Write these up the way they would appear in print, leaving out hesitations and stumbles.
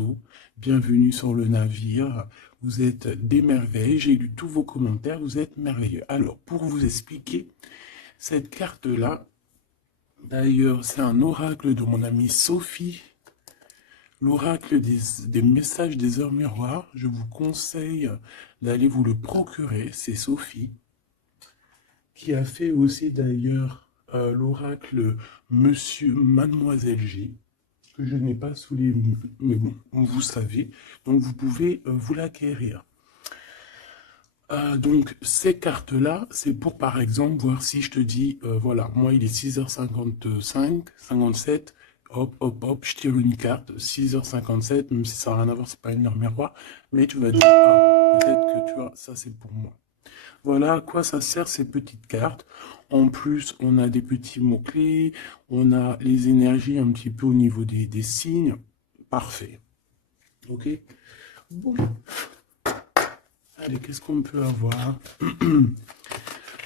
bateau. Bienvenue sur le navire. Vous êtes des merveilles. J'ai lu tous vos commentaires. Vous êtes merveilleux. Alors, pour vous expliquer, cette carte-là, d'ailleurs, c'est un oracle de mon amie Sophie. L'oracle des messages des heures miroirs. Je vous conseille d'aller vous le procurer. C'est Sophie qui a fait aussi d'ailleurs l'oracle Monsieur Mademoiselle G, que je n'ai pas sous les livres, mais bon, vous savez, donc vous pouvez vous l'acquérir. Donc ces cartes-là, c'est pour par exemple voir si je te dis, voilà, moi il est 6h55, 57, hop, hop, hop, je tire une carte, 6h57, même si ça n'a rien à voir, c'est pas une heure miroir, mais tu vas dire, ah, peut-être que tu vois, ça c'est pour moi. Voilà à quoi ça sert ces petites cartes. En plus, on a des petits mots-clés, on a les énergies un petit peu au niveau des signes. Parfait. Ok? Bon. Allez, qu'est-ce qu'on peut avoir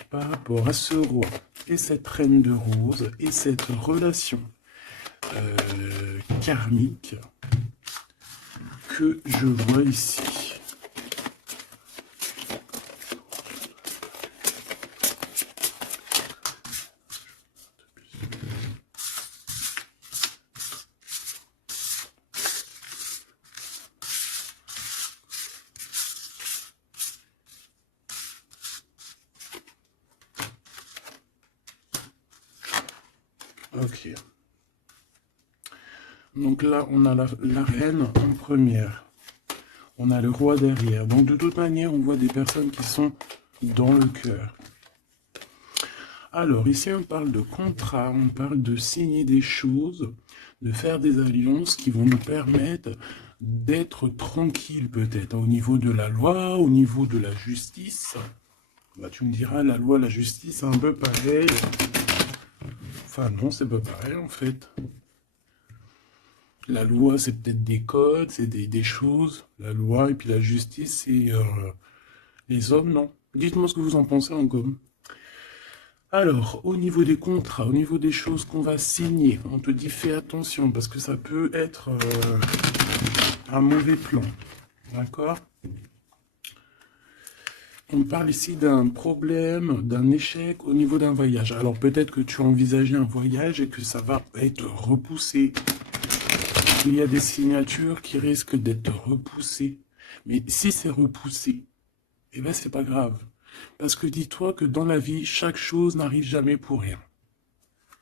par rapport à ce roi et cette reine de rose et cette relation karmique que je vois ici. Ok. Donc là, on a la reine en première. On a le roi derrière. Donc de toute manière, on voit des personnes qui sont dans le cœur. Alors ici, on parle de contrat, on parle de signer des choses, de faire des alliances qui vont nous permettre d'être tranquilles peut-être au niveau de la loi, au niveau de la justice. Bah, tu me diras, la loi, la justice, c'est un peu pareil. Enfin non, c'est pas pareil en fait. La loi, c'est peut-être des codes, c'est des choses. La loi et puis la justice, c'est les hommes, non? Dites-moi ce que vous en pensez en com. Alors, au niveau des contrats, au niveau des choses qu'on va signer, on te dit fais attention parce que ça peut être un mauvais plan. D'accord? On parle ici d'un problème, d'un échec au niveau d'un voyage. Alors peut-être que tu as envisagé un voyage et que ça va être repoussé. Il y a des signatures qui risquent d'être repoussées. Mais si c'est repoussé, eh ben c'est pas grave. Parce que dis-toi que dans la vie, chaque chose n'arrive jamais pour rien.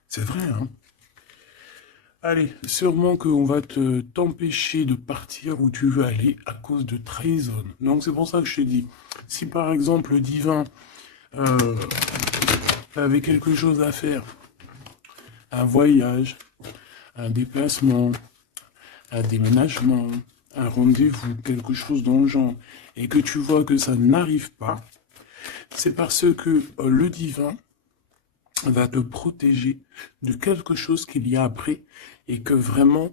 C'est vrai, hein? Allez, sûrement qu'on va t'empêcher de partir où tu veux aller à cause de trahison. Donc c'est pour ça que je te dis, si par exemple le divin avait quelque chose à faire, un voyage, un déplacement, un déménagement, un rendez-vous, quelque chose dans le genre, et que tu vois que ça n'arrive pas, c'est parce que le divin va te protéger de quelque chose qu'il y a après et que vraiment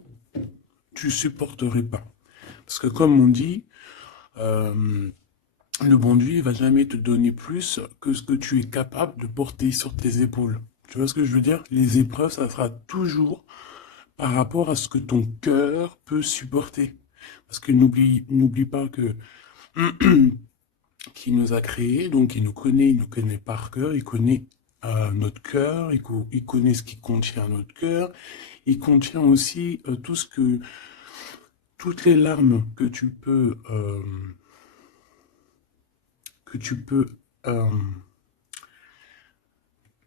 tu supporterais pas. Parce que comme on dit, le bon Dieu il va jamais te donner plus que ce que tu es capable de porter sur tes épaules. Tu vois ce que je veux dire? Les épreuves, ça sera toujours par rapport à ce que ton cœur peut supporter. Parce que n'oublie pas que qui nous a créés, donc il nous connaît par cœur, il connaît notre cœur, il connaît ce qui contient notre cœur, il contient aussi toutes les larmes que tu peux, euh,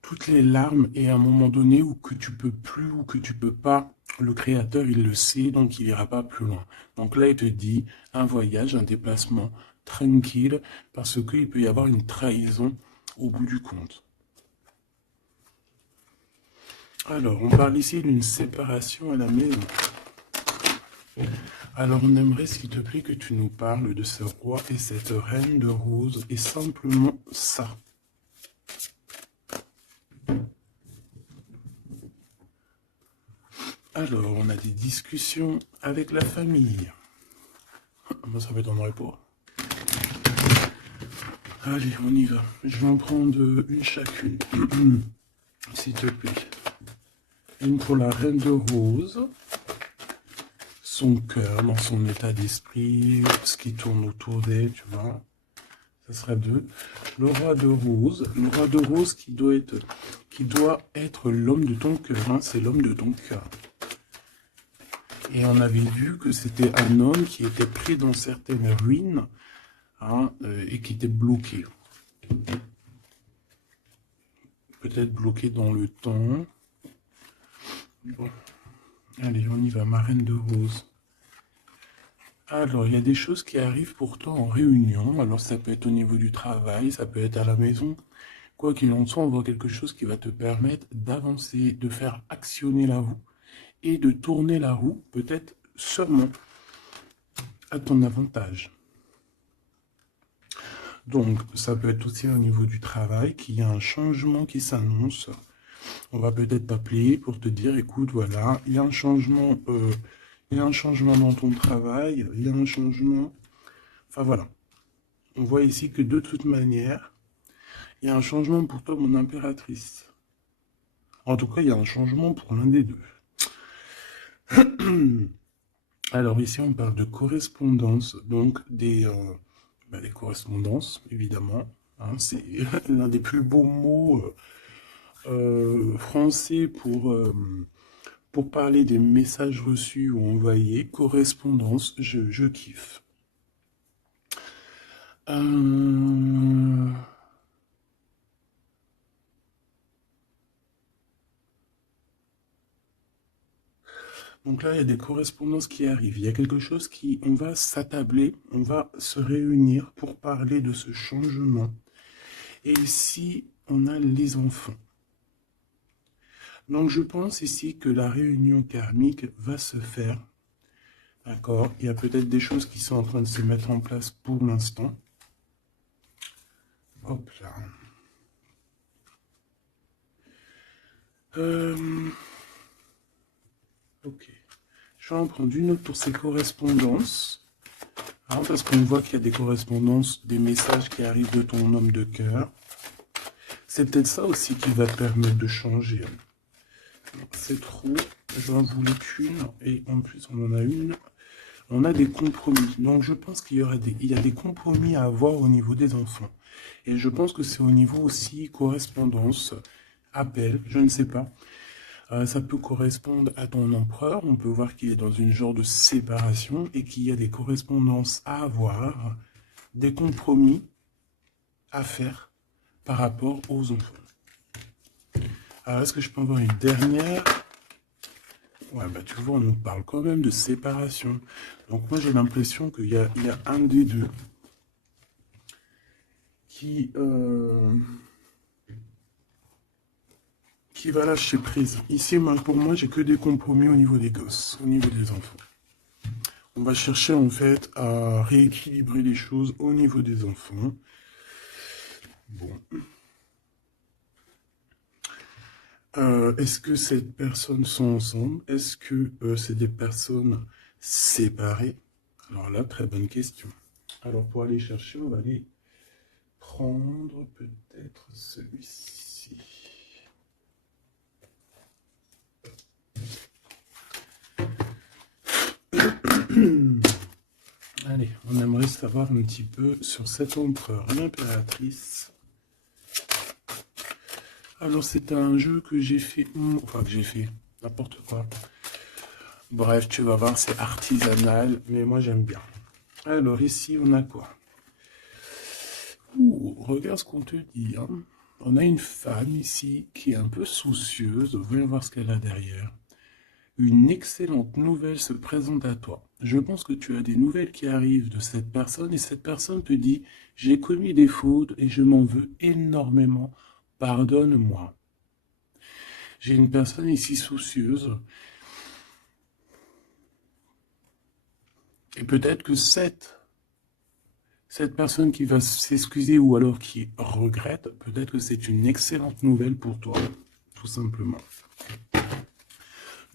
toutes les larmes et à un moment donné où que tu peux plus ou que tu peux pas, le créateur il le sait, donc il ira pas plus loin. Donc là il te dit un voyage, un déplacement tranquille, parce qu'il peut y avoir une trahison au bout du compte. Alors, on parle ici d'une séparation à la maison. Alors, on aimerait, s'il te plaît, que tu nous parles de ce roi et cette reine de rose, et simplement ça. Alors, on a des discussions avec la famille. Moi, ça m'étonnerait pas. Allez, on y va. Je vais en prendre une chacune. S'il te plaît. Une pour la reine de rose. son cœur, dans son état d'esprit, ce qui tourne autour d'elle, tu vois. Ça serait 2. Le roi de rose. Le roi de rose qui doit être l'homme de ton cœur. Hein, c'est l'homme de ton cœur. Et on avait vu que c'était un homme qui était pris dans certaines ruines, hein, et qui était bloqué. Peut-être bloqué dans le temps. Bon. Allez, on y va, marraine de rose. Alors, il y a des choses qui arrivent pourtant en réunion. Alors, ça peut être au niveau du travail, ça peut être à la maison. Quoi qu'il en soit, on voit quelque chose qui va te permettre d'avancer, de faire actionner la roue et de tourner la roue, peut-être seulement à ton avantage. Donc, ça peut être aussi au niveau du travail qu'il y a un changement qui s'annonce. On va peut-être t'appeler pour te dire, écoute, voilà, il y a un changement... il y a un changement dans ton travail, il y a un changement... Enfin voilà. On voit ici que de toute manière, il y a un changement pour toi, mon impératrice. En tout cas, il y a un changement pour l'un des deux. Alors ici, on parle de correspondance, donc des correspondances, évidemment. Hein, c'est l'un des plus beaux mots français pour parler des messages reçus ou envoyés. Correspondance, je kiffe. Donc là, il y a des correspondances qui arrivent. Il y a quelque chose on va s'attabler, on va se réunir pour parler de ce changement. Et ici, on a les enfants. Donc je pense ici que la réunion karmique va se faire. D'accord? Il y a peut-être des choses qui sont en train de se mettre en place pour l'instant. Hop là. Ok. Je vais en prendre une autre pour ces correspondances. Hein, parce qu'on voit qu'il y a des correspondances, des messages qui arrivent de ton homme de cœur. C'est peut-être ça aussi qui va te permettre de changer. C'est trop. Je n'en voulais qu'une. Et en plus, on en a une. On a des compromis. Donc, je pense qu'il y a des compromis à avoir au niveau des enfants. Et je pense que c'est au niveau aussi correspondance, appel, je ne sais pas. Ça peut correspondre à ton empereur. On peut voir qu'il est dans une genre de séparation et qu'il y a des correspondances à avoir, des compromis à faire par rapport aux enfants. Alors, est-ce que je peux avoir une dernière? Ouais, bah tu vois, on nous parle quand même de séparation. Donc moi, j'ai l'impression qu'il y a un des deux qui va lâcher prise. Ici, pour moi, j'ai que des compromis au niveau des gosses, au niveau des enfants. On va chercher en fait à rééquilibrer les choses au niveau des enfants. Bon. Est-ce que ces personnes sont ensemble? Est-ce que c'est des personnes séparées? Alors là, très bonne question. Alors pour aller chercher, on va aller prendre peut-être celui-ci. Allez, on aimerait savoir un petit peu sur cet empereur, l'impératrice. Alors c'est un jeu que j'ai fait, enfin que j'ai fait, n'importe quoi. Bref, tu vas voir, c'est artisanal, mais moi j'aime bien. Alors ici, on a quoi? Regarde ce qu'on te dit. Hein. On a une femme ici qui est un peu soucieuse. Voyons voir ce qu'elle a derrière. Une excellente nouvelle se présente à toi. Je pense que tu as des nouvelles qui arrivent de cette personne et cette personne te dit « J'ai commis des fautes et je m'en veux énormément. Pardonne-moi. » J'ai une personne ici soucieuse. Et peut-être que cette personne qui va s'excuser ou alors qui regrette, peut-être que c'est une excellente nouvelle pour toi, tout simplement.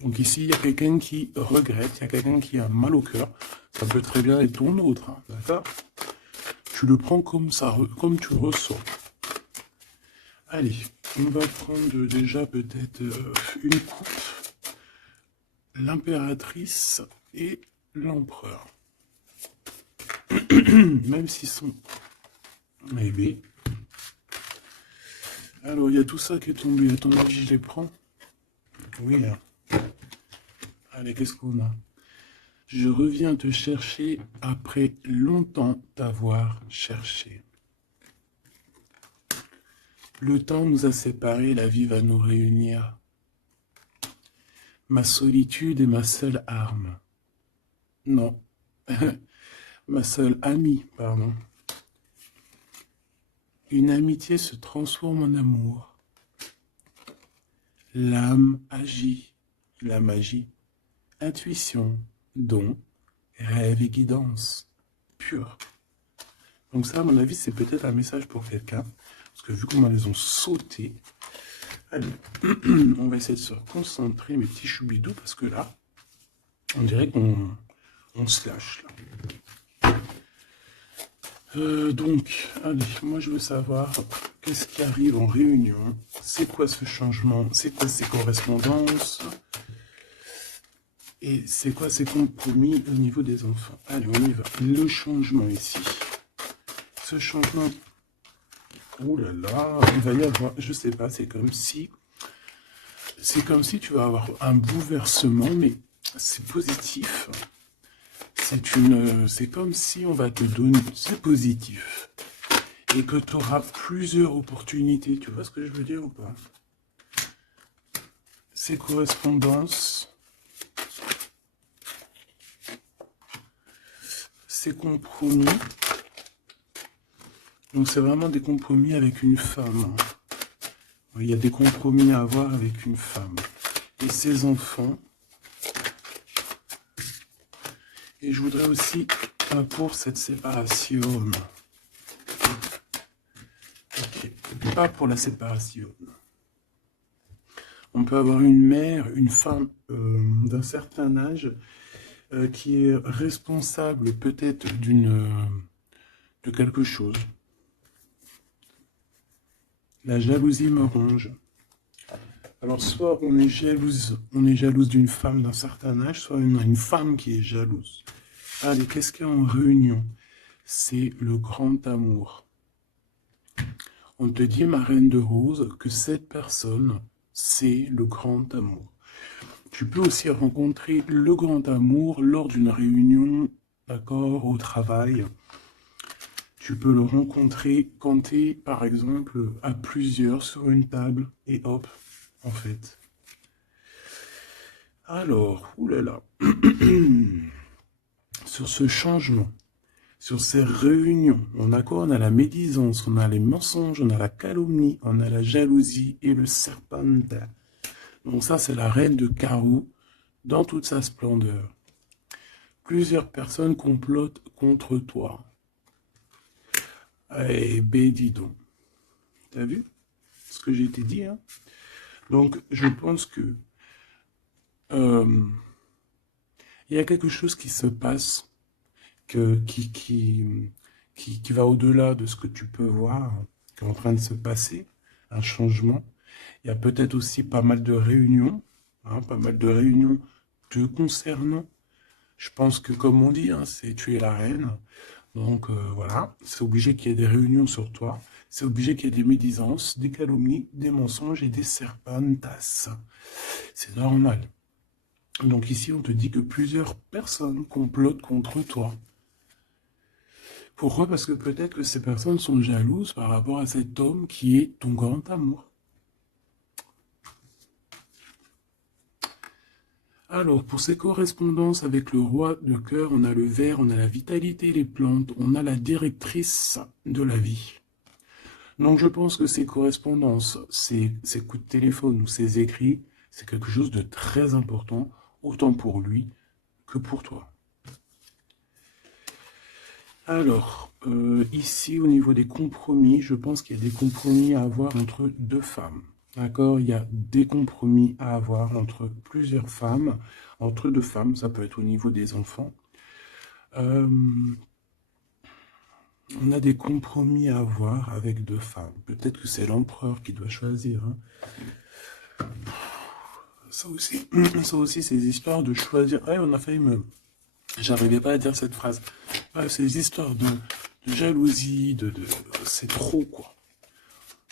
Donc ici, il y a quelqu'un qui regrette, il y a quelqu'un qui a mal au cœur. Ça peut très bien être ton autre, hein, d'accord? Tu le prends comme ça, comme tu le ressens. Allez, on va prendre déjà peut-être une coupe. L'impératrice, et l'empereur. Même s'ils sont maybe. Alors, il y a tout ça qui est tombé. À ton avis, je les prends? Oui, hein. Allez, qu'est-ce qu'on a? Je reviens te chercher après longtemps t'avoir cherché. Le temps nous a séparés, la vie va nous réunir. Ma solitude est ma seule arme. Non, ma seule amie, pardon. Une amitié se transforme en amour. L'âme agit, la magie, intuition, don, rêve et guidance, pure. Donc ça, à mon avis, c'est peut-être un message pour quelqu'un. Parce que vu comment elles ont sauté, allez, on va essayer de se concentrer, mes petits choubidous, parce que là, on dirait qu'on se lâche, là. Donc, allez, moi je veux savoir qu'est-ce qui arrive en réunion, c'est quoi ce changement, c'est quoi ces correspondances, et c'est quoi ces compromis au niveau des enfants. Allez, on y va. Le changement ici. Ce changement, oh là là, il va y avoir, je sais pas, c'est comme si tu vas avoir un bouleversement, mais c'est positif. C'est comme si on va te donner, c'est positif. Et que tu auras plusieurs opportunités. Tu vois ce que je veux dire ou pas? Ces correspondances, ces compromis. Donc c'est vraiment des compromis avec une femme. Il y a des compromis à avoir avec une femme. Et ses enfants. Et je voudrais aussi pour cette séparation. Okay. Pas pour la séparation. On peut avoir une mère, une femme d'un certain âge qui est responsable peut-être de quelque chose. La jalousie me ronge. Alors soit on est jalouse d'une femme d'un certain âge, soit une femme qui est jalouse. Allez, qu'est-ce qu'il y a en réunion? C'est le grand amour. On te dit, ma reine de rose, que cette personne, c'est le grand amour. Tu peux aussi rencontrer le grand amour lors d'une réunion, d'accord, au travail. Tu peux le rencontrer quand tu es, par exemple, à plusieurs sur une table, et hop, en fait. Alors, oulala, sur ce changement, sur ces réunions, on a la médisance, on a les mensonges, on a la calomnie, on a la jalousie et le serpentin. Donc ça, c'est la reine de carreau dans toute sa splendeur. Plusieurs personnes complotent contre toi. Eh ben, dis donc. T'as vu ce que j'ai dit, hein? Donc, je pense que il y a quelque chose qui se passe qui va au-delà de ce que tu peux voir, qui est en train de se passer, un changement. Il y a peut-être aussi pas mal de réunions, hein, pas mal de réunions te concernant. Je pense que, comme on dit, hein, c'est tu es la reine. Donc voilà, c'est obligé qu'il y ait des réunions sur toi. C'est obligé qu'il y ait des médisances, des calomnies, des mensonges et des serpentas. C'est normal. Donc ici, on te dit que plusieurs personnes complotent contre toi. Pourquoi? Parce que peut-être que ces personnes sont jalouses par rapport à cet homme qui est ton grand amour. Alors, pour ces correspondances avec le roi de cœur, on a le ver, on a la vitalité, les plantes, on a la directrice de la vie. Donc, je pense que ces correspondances, ces coups de téléphone ou ces écrits, c'est quelque chose de très important, autant pour lui que pour toi. Alors, ici, au niveau des compromis, je pense qu'il y a des compromis à avoir entre deux femmes. D'accord? Il y a des compromis à avoir entre plusieurs femmes, entre deux femmes, ça peut être au niveau des enfants. On a des compromis à avoir avec deux femmes. Peut-être que c'est l'empereur qui doit choisir. Hein. Ça aussi, ça aussi, c'est des histoires de choisir. Ouais, on a failli me... J'arrivais pas à dire cette phrase. Ouais, c'est des histoires de jalousie, c'est trop, quoi.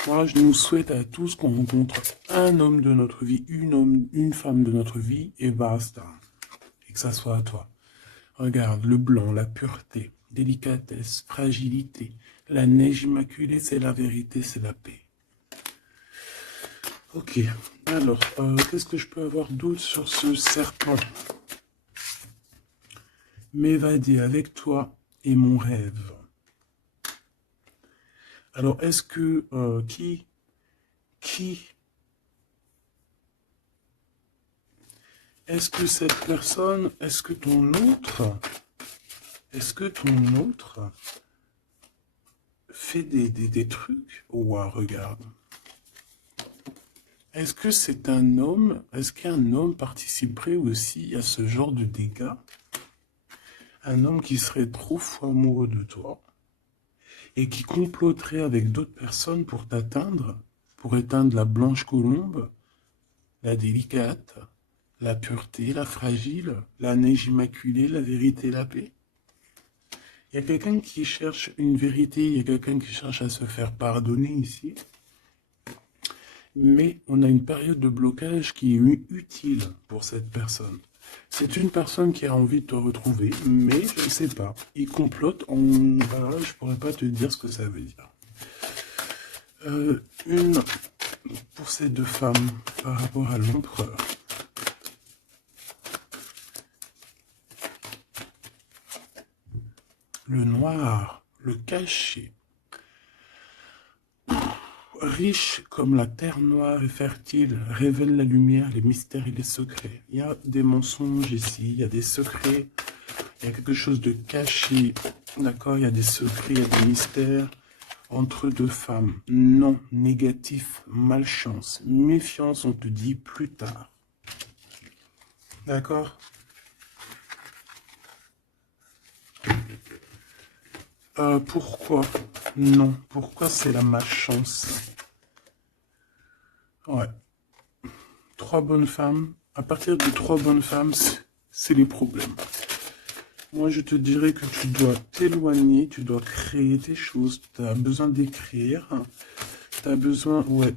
Moi, je nous souhaite à tous qu'on rencontre un homme de notre vie, une femme de notre vie, et basta. Et que ça soit à toi. Regarde, le blanc, la pureté, délicatesse, fragilité. La neige immaculée, c'est la vérité, c'est la paix. Ok, alors, qu'est-ce que je peux avoir d'autre sur ce serpent? M'évader avec toi est mon rêve. Alors, est-ce que, est-ce que cette personne, est-ce que ton autre fait des trucs? Ouah, regarde. Est-ce que c'est un homme? Est-ce qu'un homme participerait aussi à ce genre de dégâts? Un homme qui serait trop fou amoureux de toi et qui comploterait avec d'autres personnes pour t'atteindre, pour éteindre la blanche colombe, la délicate, la pureté, la fragile, la neige immaculée, la vérité, la paix. Il y a quelqu'un qui cherche une vérité, il y a quelqu'un qui cherche à se faire pardonner ici. Mais on a une période de blocage qui est utile pour cette personne. C'est une personne qui a envie de te retrouver, mais je ne sais pas. Il complote, voilà, je pourrais pas te dire ce que ça veut dire. Une pour ces deux femmes par rapport à l'empereur. Le noir, le caché. Riche comme la terre noire et fertile, révèle la lumière, les mystères et les secrets. Il y a des mensonges ici, il y a des secrets, il y a quelque chose de caché, d'accord? Il y a des secrets, il y a des mystères entre deux femmes. Non, négatif, malchance, méfiance, on te dit plus tard. D'accord? Pourquoi? Non, pourquoi c'est la malchance? Ouais. Trois bonnes femmes. À partir de trois bonnes femmes, c'est les problèmes. Moi, je te dirais que tu dois t'éloigner, tu dois créer tes choses. Tu as besoin d'écrire. Tu as besoin, ouais,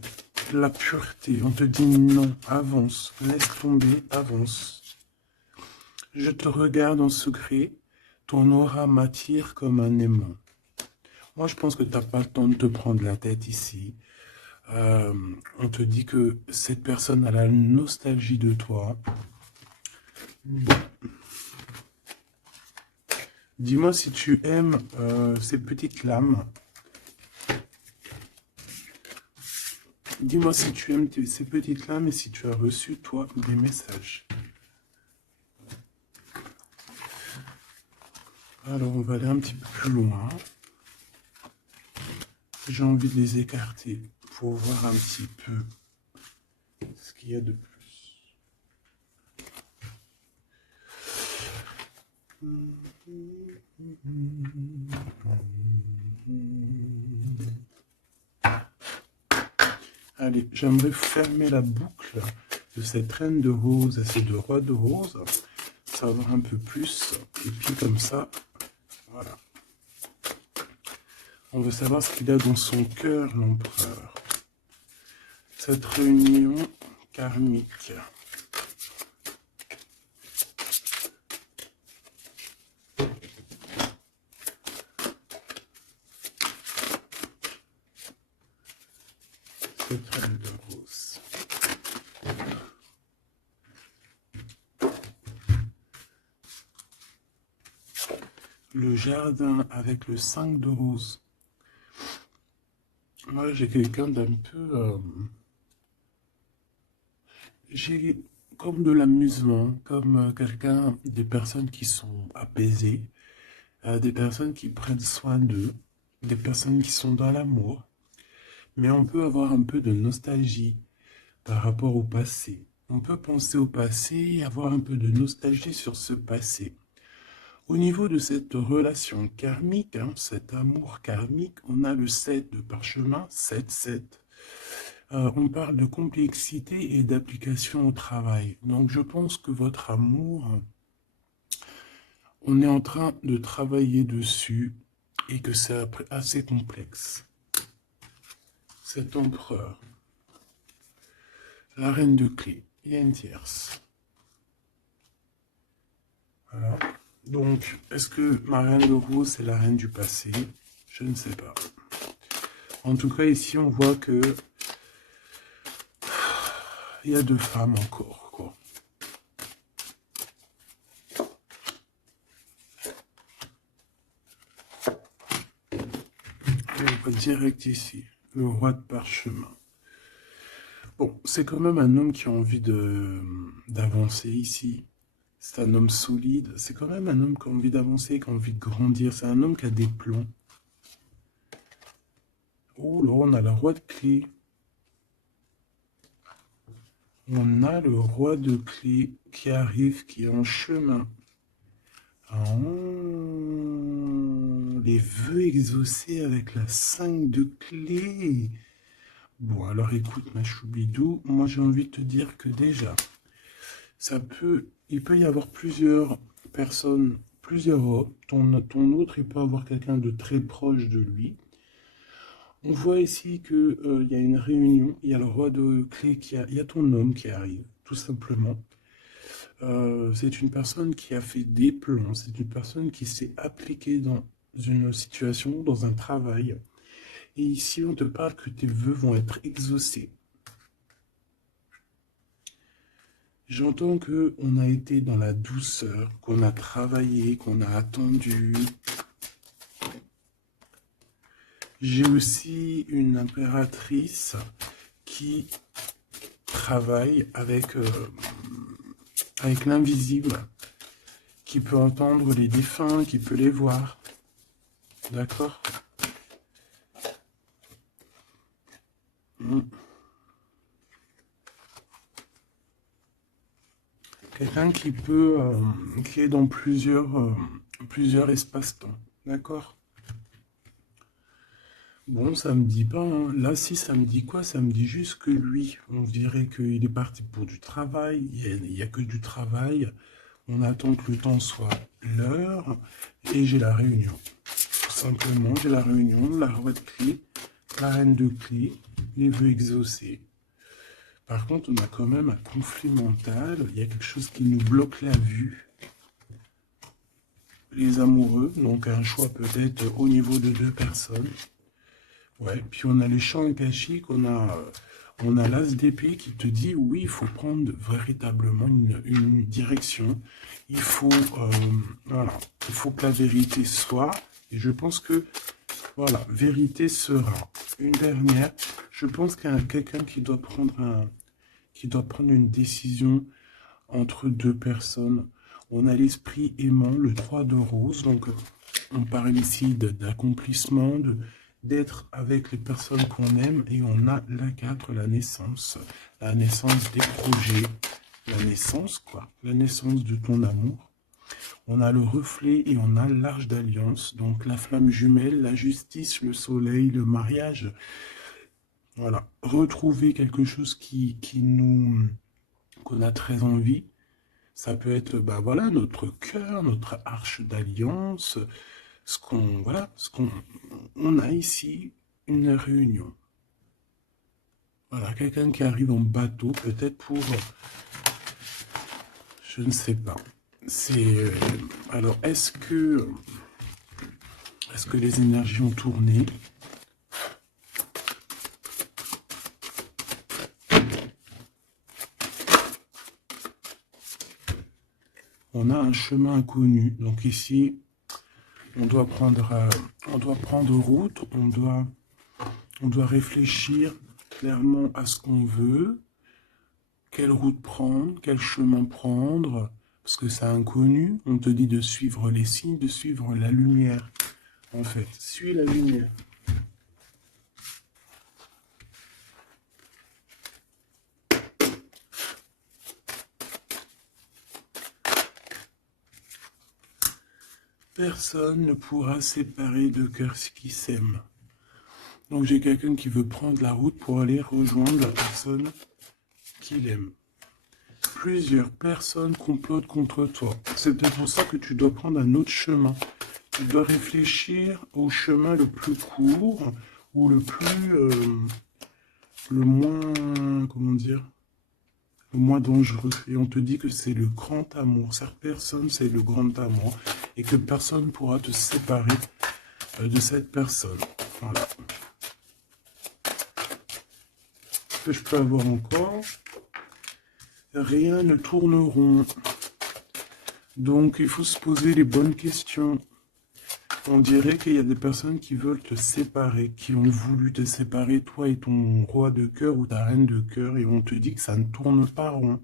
de la pureté. On te dit non, avance, laisse tomber, avance. Je te regarde en secret. Ton aura m'attire comme un aimant. Moi, je pense que tu n'as pas le temps de te prendre la tête ici. On te dit que cette personne a la nostalgie de toi. Bon. Dis-moi si tu aimes ces petites lames. Dis-moi si tu aimes ces petites lames et si tu as reçu, toi, des messages. Alors, on va aller un petit peu plus loin. J'ai envie de les écarter pour voir un petit peu ce qu'il y a de plus. Allez, j'aimerais fermer la boucle de cette reine de rose et ces deux rois de rose. Savoir un peu plus. Et puis comme ça, voilà. On veut savoir ce qu'il a dans son cœur, l'empereur. Cette réunion karmique. Cette reine de rose. Le jardin avec le 5 de rose. Moi, j'ai quelqu'un d'un peu... j'ai comme de l'amusement, comme quelqu'un, des personnes qui sont apaisées, des personnes qui prennent soin d'eux, des personnes qui sont dans l'amour. Mais on peut avoir un peu de nostalgie par rapport au passé. On peut penser au passé et avoir un peu de nostalgie sur ce passé. Au niveau de cette relation karmique, cet amour karmique, on a le 7 de parchemin, 7, 7. On parle de complexité et d'application au travail. Donc je pense que votre amour, on est en train de travailler dessus et que c'est assez complexe. Cet empereur, la reine de clé, il y a une tierce. Voilà. Donc, est-ce que ma reine de rose, c'est la reine du passé? Je ne sais pas. En tout cas, ici, on voit que il y a 2 femmes encore, quoi. Et on va direct ici, le roi de parchemin. Bon, c'est quand même un homme qui a envie d'avancer ici. C'est un homme solide. C'est quand même un homme qui a envie d'avancer, qui a envie de grandir. C'est un homme qui a des plans. Oh là, on a le roi de clé. On a le roi de clé qui arrive, qui est en chemin. Oh, les vœux exaucés avec la 5 de clé. Bon, alors écoute, ma choubidou, moi j'ai envie de te dire que déjà, il peut y avoir plusieurs personnes, plusieurs hommes. Ton autre, il peut avoir quelqu'un de très proche de lui. On voit ici que il y a une réunion, il y a le roi de clé il y a ton homme qui arrive, tout simplement. C'est une personne qui a fait des plans, c'est une personne qui s'est appliquée dans une situation, dans un travail. Et ici, on te parle que tes vœux vont être exaucés. J'entends que on a été dans la douceur, qu'on a travaillé, qu'on a attendu. J'ai aussi une impératrice qui travaille avec l'invisible, qui peut entendre les défunts, qui peut les voir. D'accord? Quelqu'un qui est dans plusieurs espaces-temps. D'accord? Bon, ça me dit pas, hein. Là, si, ça me dit quoi? Ça me dit juste que lui, on dirait qu'il est parti pour du travail. Il y a que du travail. On attend que le temps soit l'heure. Et j'ai la réunion. Tout simplement, j'ai la réunion, la roi de clé, la reine de clé, les vœux exaucés. Par contre, on a quand même un conflit mental. Il y a quelque chose qui nous bloque la vue. Les amoureux, donc un choix peut-être au niveau de 2 personnes. Ouais, puis on a les champs akashiques, on a l'as d'épée qui te dit oui, il faut prendre véritablement une direction. Voilà, il faut que la vérité soit. Et je pense que voilà, vérité sera. Une dernière, je pense qu'il y a quelqu'un qui doit prendre une décision entre 2 personnes. On a l'esprit aimant, le 3 de rose, donc on parle ici d'accomplissement, d'être avec les personnes qu'on aime, et on a la 4, la naissance des projets, la naissance, quoi, la naissance de ton amour. On a le reflet et on a l'arche d'alliance, donc la flamme jumelle, la justice, le soleil, le mariage. Voilà, retrouver quelque chose qu'on a très envie. Ça peut être, bah voilà, notre cœur, notre arche d'alliance, on a ici une réunion. Voilà, quelqu'un qui arrive en bateau, peut-être pour, je ne sais pas. Alors, est-ce que les énergies ont tourné? On a un chemin inconnu. Donc ici, on doit prendre route, on doit réfléchir clairement à ce qu'on veut, quelle route prendre, quel chemin prendre, parce que c'est inconnu. On te dit de suivre les signes, de suivre la lumière. En fait, suis la lumière. Personne ne pourra séparer deux cœurs qui s'aiment. Donc j'ai quelqu'un qui veut prendre la route pour aller rejoindre la personne qu'il aime. Plusieurs personnes complotent contre toi. C'est peut-être pour ça que tu dois prendre un autre chemin. Tu dois réfléchir au chemin le plus court ou le moins, comment dire, le moins dangereux. Et on te dit que c'est le grand amour. Cette personne, c'est le grand amour. Et que personne ne pourra te séparer de cette personne. Voilà. Ce que je peux avoir encore, rien ne tourne rond. Donc, il faut se poser les bonnes questions. On dirait qu'il y a des personnes qui veulent te séparer, qui ont voulu te séparer, toi et ton roi de cœur ou ta reine de cœur, et on te dit que ça ne tourne pas rond.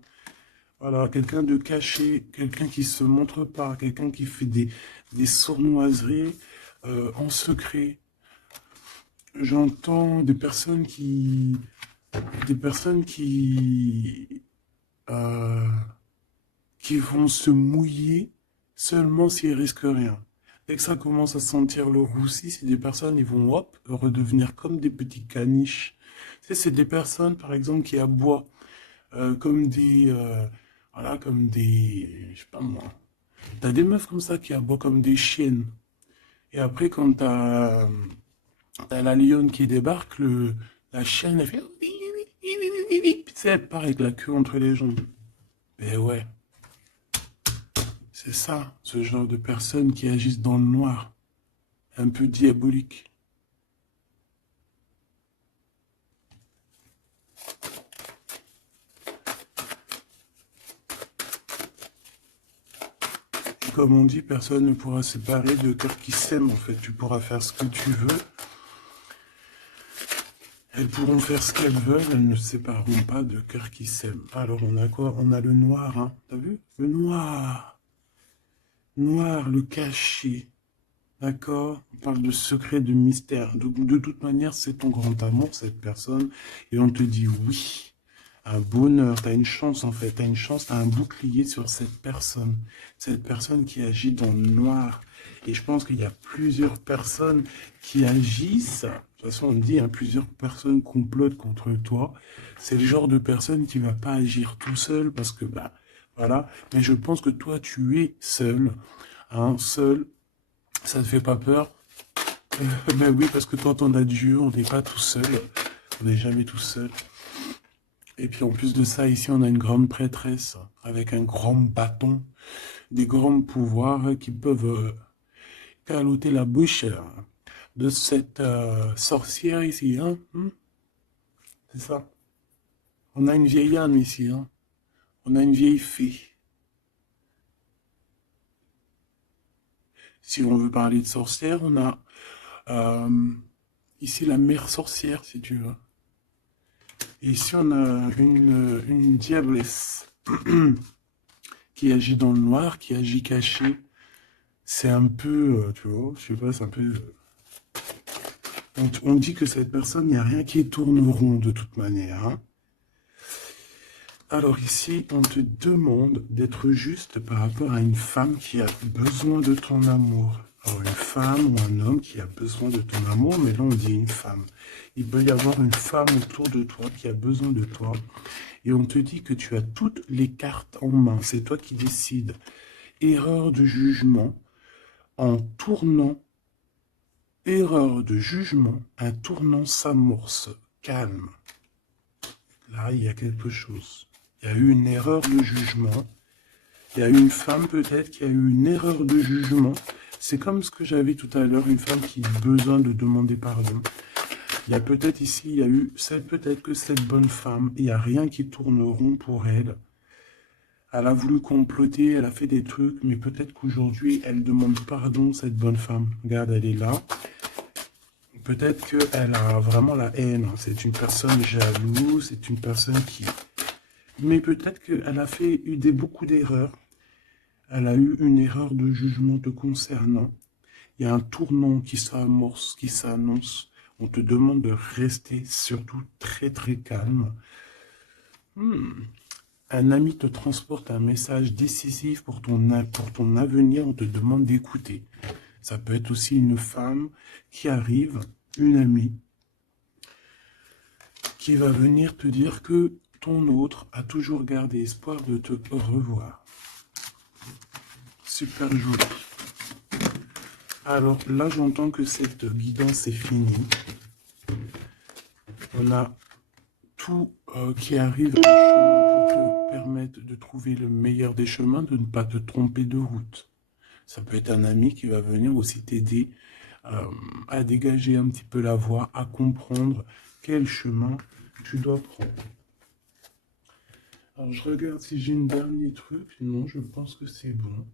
Voilà, quelqu'un de caché, quelqu'un qui se montre pas, quelqu'un qui fait des sournoiseries en secret. J'entends des personnes euh, qui vont se mouiller seulement s'ils risquent rien. Dès que ça commence à sentir le roussi, c'est des personnes, ils vont hop, redevenir comme des petits caniches. Tu sais, c'est des personnes, par exemple, qui aboient comme voilà, comme des, je sais pas moi. T'as des meufs comme ça qui aboient comme des chiennes. Et après, quand t'as la lionne qui débarque, la chienne, elle fait, tu sais, elle part avec la queue entre les jambes. Ben ouais. C'est ça, ce genre de personnes qui agissent dans le noir, un peu diabolique. Et comme on dit, personne ne pourra séparer de cœurs qui s'aiment, en fait. Tu pourras faire ce que tu veux. Elles pourront faire ce qu'elles veulent, elles ne sépareront pas de cœurs qui s'aiment. Alors, on a quoi? On a le noir, hein. T'as vu? Le noir. Noir, le caché. D'accord? On parle de secret, de mystère. De toute manière, c'est ton grand amour, cette personne. Et on te dit oui. Un bonheur, tu as une chance en fait. Tu as une chance, tu as un bouclier sur cette personne. Cette personne qui agit dans le noir. Et je pense qu'il y a plusieurs personnes qui agissent. De toute façon, on dit, hein, plusieurs personnes complotent contre toi. C'est le genre de personne qui va pas agir tout seul parce que, bah, voilà. Mais je pense que toi, tu es seul. Hein, seul. Ça ne fait pas peur? Ben oui, parce que quand on a Dieu, on n'est pas tout seul. On n'est jamais tout seul. Et puis en plus de ça, ici, on a une grande prêtresse avec un grand bâton, des grands pouvoirs qui peuvent caloter la bouche de cette sorcière ici. Hein? C'est ça. On a une vieille âme ici. Hein? On a une vieille fée. Si on veut parler de sorcière, on a euh, ici la mère sorcière, si tu veux. Et ici, on a une diablesse qui agit dans le noir, qui agit caché. C'est un peu, tu vois, je sais pas, c'est un peu... On dit que cette personne, il n'y a rien qui tourne rond de toute manière. Hein. Alors ici, on te demande d'être juste par rapport à une femme qui a besoin de ton amour. Alors une femme ou un homme qui a besoin de ton amour, mais là on dit une femme. Il peut y avoir une femme autour de toi qui a besoin de toi. Et on te dit que tu as toutes les cartes en main. C'est toi qui décides. Erreur de jugement en tournant. Erreur de jugement, un tournant s'amorce. Calme. Là, il y a quelque chose. Il y a eu une erreur de jugement. Il y a eu une femme peut-être qui a eu une erreur de jugement. C'est comme ce que j'avais tout à l'heure, une femme qui a besoin de demander pardon. Il y a peut-être ici, il y a eu, peut-être que cette bonne femme, il n'y a rien qui tourne rond pour elle. Elle a voulu comploter, elle a fait des trucs, mais peut-être qu'aujourd'hui, elle demande pardon, cette bonne femme. Regarde, elle est là. Peut-être qu'elle a vraiment la haine. C'est une personne jalouse, c'est une personne qui... Mais peut-être qu'elle a fait beaucoup d'erreurs. Elle a eu une erreur de jugement te concernant. Il y a un tournant qui s'amorce, qui s'annonce. On te demande de rester surtout très très calme. Un ami te transporte un message décisif pour ton avenir. On te demande d'écouter. Ça peut être aussi une femme qui arrive, une amie, qui va venir te dire que ton autre a toujours gardé espoir de te revoir. Super joli. Alors là, j'entends que cette guidance est finie. On a tout qui arrive à un chemin pour te permettre de trouver le meilleur des chemins, de ne pas te tromper de route. Ça peut être un ami qui va venir aussi t'aider à dégager un petit peu la voie, à comprendre quel chemin tu dois prendre. Alors je regarde si j'ai une dernier truc. Non, je pense que c'est bon.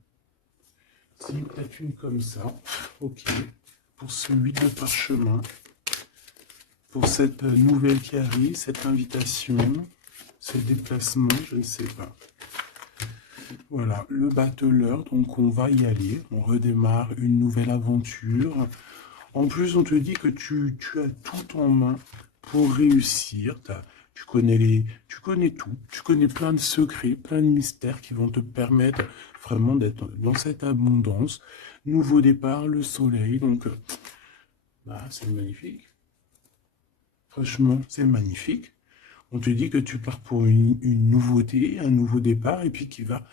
Si, peut-être une comme ça. Ok. Pour ce 8 de parchemin. Pour cette nouvelle qui arrive, cette invitation, ce déplacement, je ne sais pas. Voilà, le battleur, donc on va y aller. On redémarre une nouvelle aventure. En plus, on te dit que tu as tout en main pour réussir. Tu connais tout. Tu connais plein de secrets, plein de mystères qui vont te permettre vraiment d'être dans cette abondance. Nouveau départ, le soleil. Donc, c'est magnifique. Franchement, c'est magnifique. On te dit que tu pars pour une nouveauté, un nouveau départ, et puis qui va